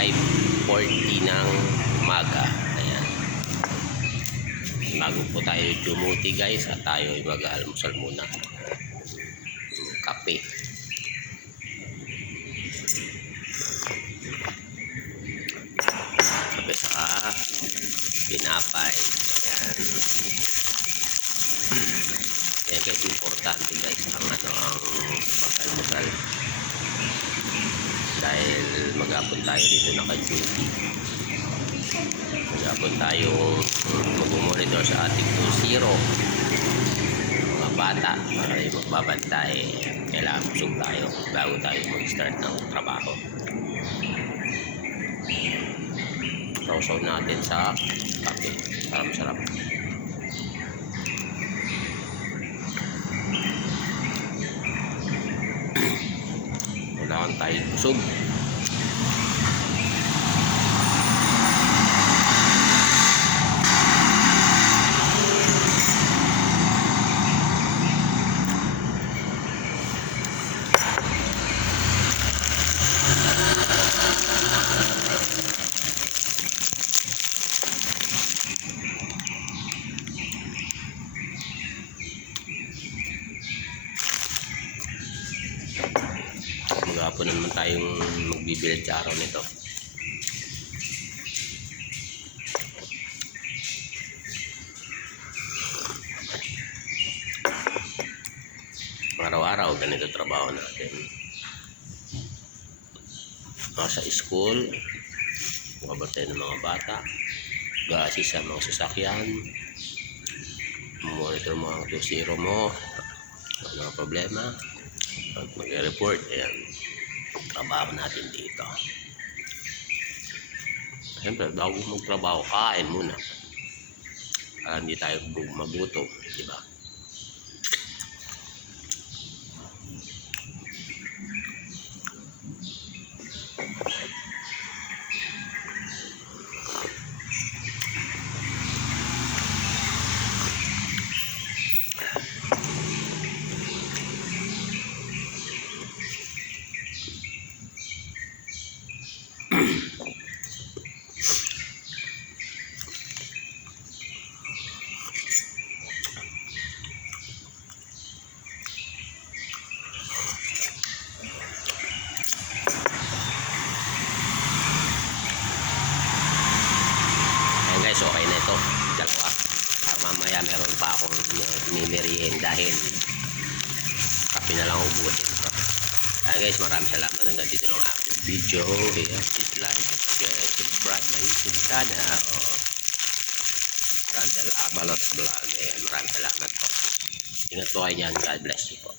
5:40 ng umaga. Ayan. Bago po tayo dumuti guys at tayo ay mag-almusal muna. Kape. Kape sa pinapay. Ayan. Yan guys, importante guys ang pag-almusal. Dahil mag-apon tayo dito naka-duty. Mag-apon tayo mag-monitor sa ating 2-0. Mga bata, para yung magbabantay. Kailangan busog tayo bago tayo mag-start ng trabaho. Sausaw natin sa kape para masarap. Kailangan tayo busog. Maghapon na naman tayong magbibilad sa araw nito. Araw-araw ganito trabaho natin. Sa school, mabantay ng mga bata, ga-assist sa mga sasakyan, monitor mo ang 2-0 mo, ano ang problema, at mag-report. Ayan, trabaho natin dito. Siyempre, bago magtrabaho, kain muna para hindi tayo magutom, diba? Guys, okay na ito, dalawa. Mamaya meron pa akong mimeriendahin. Kape na lang ubusin ko. Guys, maraming salamat. Hanggang dito lang aking video. Please like, share, subscribe my YouTube channel. Randall Avalos Vlog. Maraming salamat po. Ingat po kayo dyan. God bless you po.